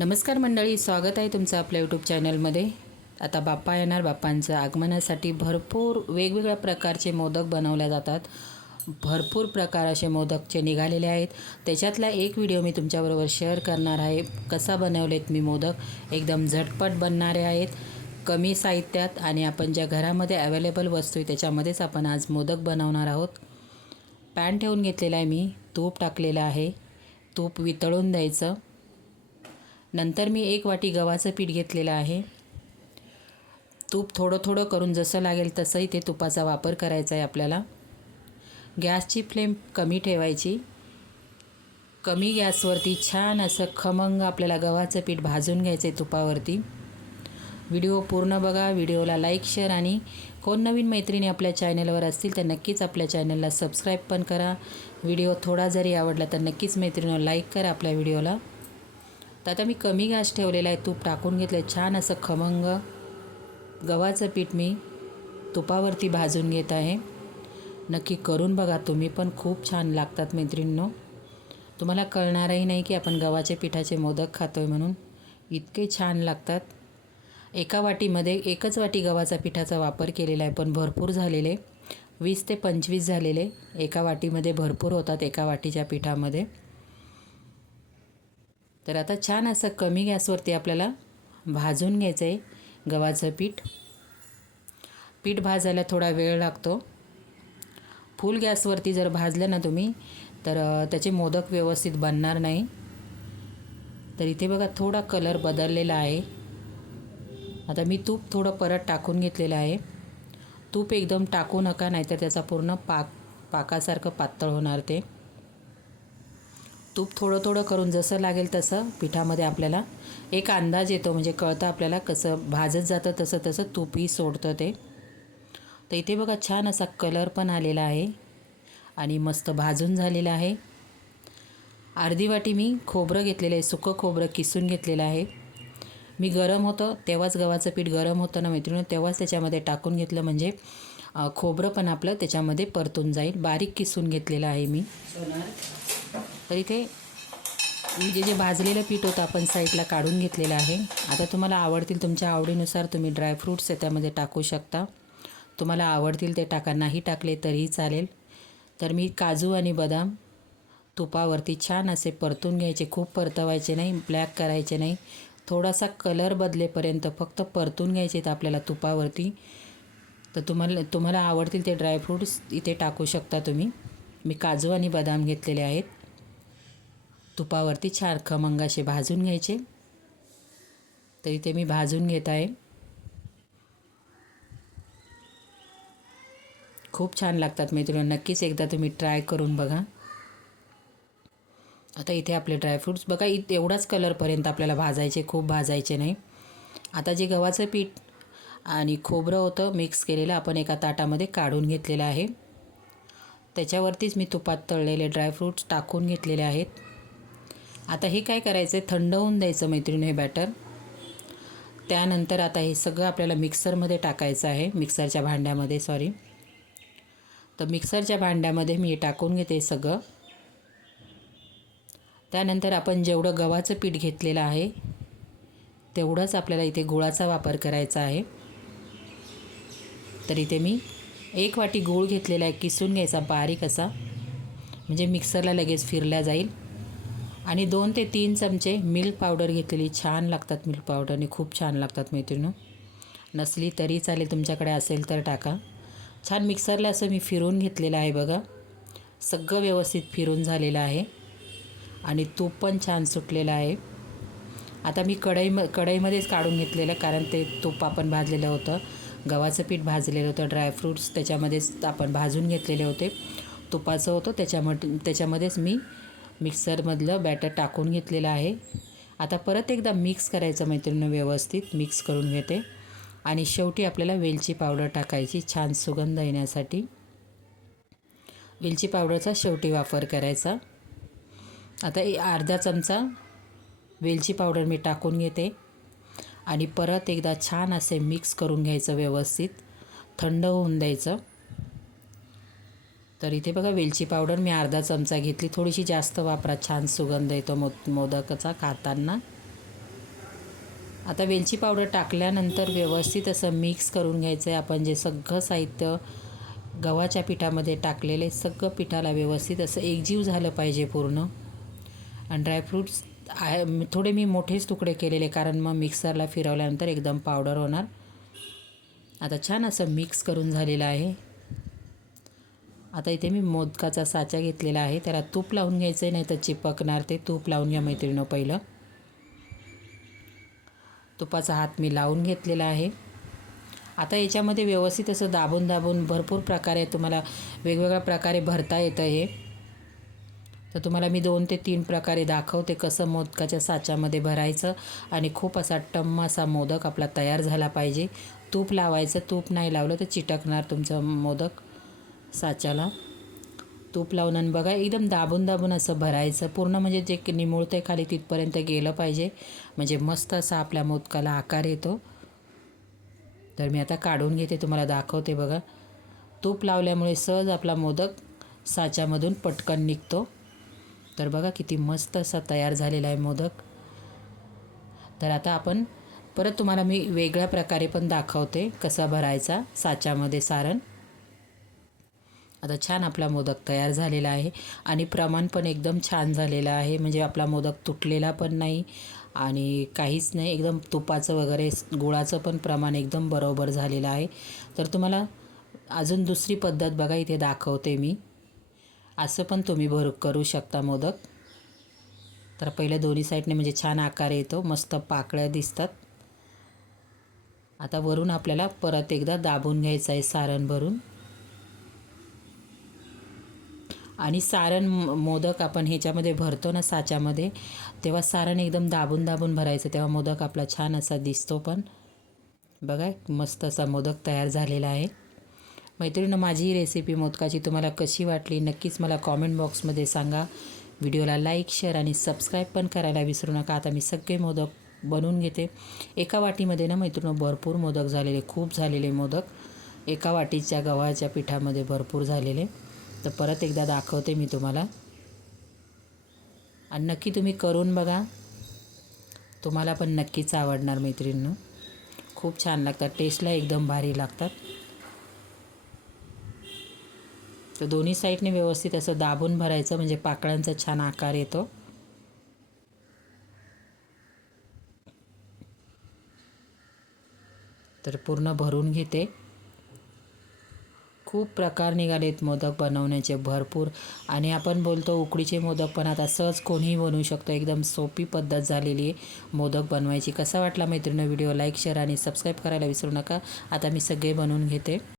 नमस्कार मंडळी स्वागत आहे तुमचं आपल्या यूट्यूब चॅनलमध्ये आता बाप्पा येणार बाप्पांचं आगमनासाठी भरपूर वेगवेगळ्या प्रकारचे मोदक बनवले जातात. भरपूर प्रकार असे मोदकचे निघालेले आहेत. त्याच्यातला एक व्हिडिओ मी तुमच्याबरोबर शेअर करणार आहे. कसा बनवलेत मी मोदक? एकदम झटपट बनणारे आहेत. कमी साहित्यात आणि आपण ज्या घरामध्ये अवेलेबल वस्तू आहे त्याच्यामध्येच आपण आज मोदक बनवणार आहोत. पॅन ठेवून घेतलेला आहे मी. तूप टाकलेलं आहे. तूप वितळून द्यायचं. नंतर मी एक वाटी गव्हाचं पीठ घेतलेलं आहे. तूप थोडं थोडं करून जसं लागेल तसंही ते तुपाचा वापर करायचा आहे आपल्याला. गॅसची फ्लेम कमी ठेवायची. कमी गॅसवरती छान असं खमंग आपल्याला गव्हाचं पीठ भाजून घ्यायचं आहे तुपावरती. व्हिडिओ पूर्ण बघा. व्हिडिओला लाईक शेअर आणि कोण नवीन मैत्रिणी आपल्या चॅनलवर असतील तर नक्कीच आपल्या चॅनलला सबस्क्राईब पण करा. व्हिडिओ थोडा जरी आवडला तर नक्कीच मैत्रिणीवर लाईक करा आपल्या व्हिडिओला. तर आता मी कमी गॅस ठेवलेला आहे तूप टाकून घेतलं आहे छान असं खमंग. गव्हाचं पीठ मी तुपावरती भाजून घेत आहे. नक्की करून बघा तुम्ही पण खूप छान लागतात मैत्रिणींनो. तुम्हाला कळणारही नाही की आपण गव्हाचे पिठाचे मोदक खातो आहे म्हणून. इतके छान लागतात. एका वाटीमध्ये एकच वाटी गव्हाचा पिठाचा वापर केलेला आहे पण भरपूर झालेले. वीस ते पंचवीस झालेले एका वाटीमध्ये भरपूर होतात एका वाटीच्या पिठामध्ये. तर आता छान असं कमी गॅसवरती आपल्याला भाजून घ्यायचं आहे गव्हाचं पीठ. पीठ भाजायला थोडा वेळ लागतो. फुल गॅसवरती जर भाजलं ना तुम्ही तर त्याचे मोदक व्यवस्थित बनणार नाही. तर इथे बघा थोडा कलर बदललेला आहे. आता मी तूप थोडं परत टाकून घेतलेलं आहे. तूप एकदम टाकू नका नाहीतर त्याचा पूर्ण पाक पाकासारखं पातळ होणार ते. तूप थोडं थोडं करून जसं लागेल तसं पिठामध्ये आपल्याला एक अंदाज येतो म्हणजे कळतं आपल्याला कसं भाजत जातं तसं तसं तूपही सोडतं ते. तर इथे बघा छान असा कलर पण आलेला आहे आणि मस्त भाजून झालेला आहे. अर्धी वाटी मी खोबरं घेतलेलं आहे सुकं खोबरं किसून घेतलेलं आहे. मी गरम होतं तेव्हाच गव्हाचं पीठ गरम होतं ना मैत्रिणी तेव्हाच त्याच्यामध्ये टाकून घेतलं म्हणजे खोबरं पण आपलं त्याच्यामध्ये परतून जाईल. बारीक किसून घेतलेलं आहे मी. तर इथे मी जे जे भाजलेलं पीठ होतं आपण साईडला काढून घेतलेलं आहे. आता तुम्हाला आवडतील तुमच्या आवडीनुसार तुम्ही ड्रायफ्रूट्स त्यामध्ये टाकू शकता. तुम्हाला आवडतील ते टाका. नाही टाकले तरीही चालेल. तर मी काजू आणि बदाम तुपावरती छान असे परतून घ्यायचे. खूप परतवायचे नाही ब्लॅक करायचे नाही. थोडासा कलर बदलेपर्यंत फक्त परतून घ्यायचे आहेत आपल्याला तुपावरती. तर तुम्हाला तुम्हाला आवडतील ते ड्रायफ्रूट्स इथे टाकू शकता तुम्ही. मी काजू आणि बदाम घेतलेले आहेत. तुपावरती छान खमंग असे भाजून घ्यायचे. तर इथे मी भाजून घेत आहे. खूप छान लागतात मैत्रिणी नक्कीच एकदा तुम्ही ट्राय करून बघा. आता इथे आपले ड्रायफ्रूट्स बघा इत एवढाच कलरपर्यंत आपल्याला भाजायचे खूप भाजायचे नाही. आता जे गव्हाचं पीठ आणि खोबरं होतं मिक्स केलेलं आपण एका ताटामध्ये काढून घेतलेलं आहे. त्याच्यावरतीच मी तुपात तळलेले ड्रायफ्रूट्स टाकून घेतलेले आहेत. आता हे काय करायचं आहे थंड होऊन द्यायचं मैत्रीण हे बॅटर त्यानंतर आता हे सगळं आपल्याला मिक्सरमध्ये टाकायचं आहे. मिक्सरच्या भांड्यामध्ये सॉरी तर मिक्सरच्या भांड्यामध्ये मी हे टाकून घेते सगळं. त्यानंतर आपण जेवढं गव्हाचं पीठ घेतलेलं आहे तेवढंच आपल्याला इथे गुळाचा वापर करायचा आहे. तर इथे मी एक वाटी गूळ घेतलेला आहे. किसून घ्यायचा बारीक असा. म्हणजे मिक्सरला लगेच फिरला जाईल. आणि दोन ते तीन चमचे मिल्क पावडर घेतलेली. छान लागतात मिल्क पावडरने खूप छान लागतात मैत्रिणू. नसली तरी चालेल तुमच्याकडे असेल तर टाका. छान मिक्सरला असं मी फिरून घेतलेलं आहे बघा. सगळं व्यवस्थित फिरून झालेलं आहे. आणि तूप पण छान सुटलेलं आहे. आता मी कढई म कढईमध्येच काढून घेतलेलं कारण ते तूप आपण भाजलेलं होतं. गव्हाचं पीठ भाजलेलं होतं ड्रायफ्रूट्स त्याच्यामध्येच आपण भाजून घेतलेले होते. तुपाचं होतं त्याच्याम त्याच्यामध्येच मी मिक्सरमधलं बॅटर टाकून घेतलेलं आहे. आता परत एकदा मिक्स करायचं मैत्रिणी व्यवस्थित मिक्स करून घेते. आणि शेवटी आपल्याला वेलची पावडर टाकायची छान सुगंध येण्यासाठी. वेलची पावडरचा शेवटी वापर करायचा. आता ए- अर्धा चमचा वेलची पावडर मी टाकून घेते. आणि परत एकदा छान असे मिक्स करून घ्यायचं व्यवस्थित. थंड होऊन द्यायचं. तर इथे बघा वेलची पावडर मी अर्धा चमचा घेतली. थोडीशी जास्त वापरा छान सुगंध येतो मो मोदकाचा खाताना. आता वेलची पावडर टाकल्यानंतर व्यवस्थित असं मिक्स करून घ्यायचं आहे आपण जे सगळं साहित्य गव्हाच्या पिठामध्ये टाकलेले सगळं पिठाला व्यवस्थित असं एकजीव झालं पाहिजे पूर्ण. आणि ड्रायफ्रूट्स आहे थोडे मी मोठेच तुकडे केलेले कारण मग मिक्सरला फिरवल्यानंतर एकदम पावडर होणार. आता छान असं मिक्स करून झालेलं आहे. आता इथे मी मोदकाचा साचा घेतलेला आहे. त्याला तूप लावून घ्यायचं आहे नाही तर चिपकणार ते. तूप लावून घ्या मैत्रिणं पहिलं. तुपाचा हात मी लावून घेतलेला आहे. आता याच्यामध्ये व्यवस्थित असं दाबून दाबून भरपूर प्रकारे तुम्हाला वेगवेगळ्या प्रकारे भरता येतं हे. तर तुम्हाला मी दोन ते तीन प्रकारे दाखवते कसं मोदकाच्या साच्यामध्ये भरायचं. आणि खूप असा टम्म असा मोदक आपला तयार झाला पाहिजे. तूप लावायचं तूप नाही लावलं तर चिटकणार तुमचं मोदक. साच्याला. तूप लावून आणि बघा एकदम दाबून दाबून असं भरायचं. पूर्ण म्हणजे जे निमुळते खाली तिथपर्यंत गेलं पाहिजे. म्हणजे मस्त असा आपल्या मोदकाला आकार येतो. तर मी आता काढून घेते तुम्हाला दाखवते बघा. तूप लावल्यामुळे सहज आपला मोदक साच्यामधून पटकन निघतो. तर बघा किती मस्त असा तयार झालेला आहे मोदक. तर आता आपण परत तुम्हाला मी वेगळ्या प्रकारे पण दाखवते कसा भरायचा साच्यामध्ये सारण. आता छान आपला मोदक तयार झालेला आहे आणि प्रमाण पण एकदम छान झालेलं आहे. म्हणजे आपला मोदक तुटलेला पण नाही आणि काहीच नाही एकदम तुपाचं वगैरे गुळाचं पण प्रमाण एकदम बरोबर झालेलं आहे. तर तुम्हाला अजून दुसरी पद्धत बघा इथे दाखवते मी. असं पण तुम्ही भर करू शकता मोदक. तर पहिले दोन्ही साईडने म्हणजे छान आकार येतो मस्त पाकळ्या दिसतात. आता वरून आपल्याला परत एकदा दाबून घ्यायचं आहे सारण भरून. आणि सारण मोदक आपण ह्याच्यामध्ये भरतो ना साच्यामध्ये तेव्हा सारण एकदम दाबून दाबून भरायचं तेव्हा मोदक आपला छान असा दिसतो पण. बघा मस्त असा मोदक तयार झालेला आहे. मैत्रिणी माझी ही रेसिपी मोदकाची तुम्हाला कशी वाटली नक्कीच मला कॉमेंट बॉक्समध्ये सांगा. व्हिडिओला लाईक शेअर आणि सबस्क्राईब पण करायला विसरू नका. आता मी सगळे मोदक बनवून घेते. एका वाटीमध्ये ना मैत्रिणं भरपूर मोदक झालेले खूप झालेले मोदक. एका वाटीच्या गव्हाच्या पिठामध्ये भरपूर झालेले. तर परत एकदा दाखवते मी तुम्हाला. आणि नक्की तुम्ही करून बघा. तुम्हाला पण नक्कीच आवडणार मैत्रिणींनो. खूप छान लागतात. टेस्टला एकदम भारी लागतात. तर दोन्ही साईडने व्यवस्थित असं दाबून भरायचं म्हणजे पाकळ्यांचा छान आकार येतो. तर पूर्ण भरून घेते. खूप प्रकार निघाले आहेत मोदक बनवण्याचे भरपूर. आणि आपण बोलतो उकडीचे मोदक पण आता सहज कोणीही बनवू शकतो. एकदम सोपी पद्धत झालेली आहे मोदक बनवायची. कसा वाटला मैत्रिणी व्हिडिओ? लाईक शेअर आणि सबस्क्राईब करायला विसरू नका. आता मी सगळे बनवून घेते.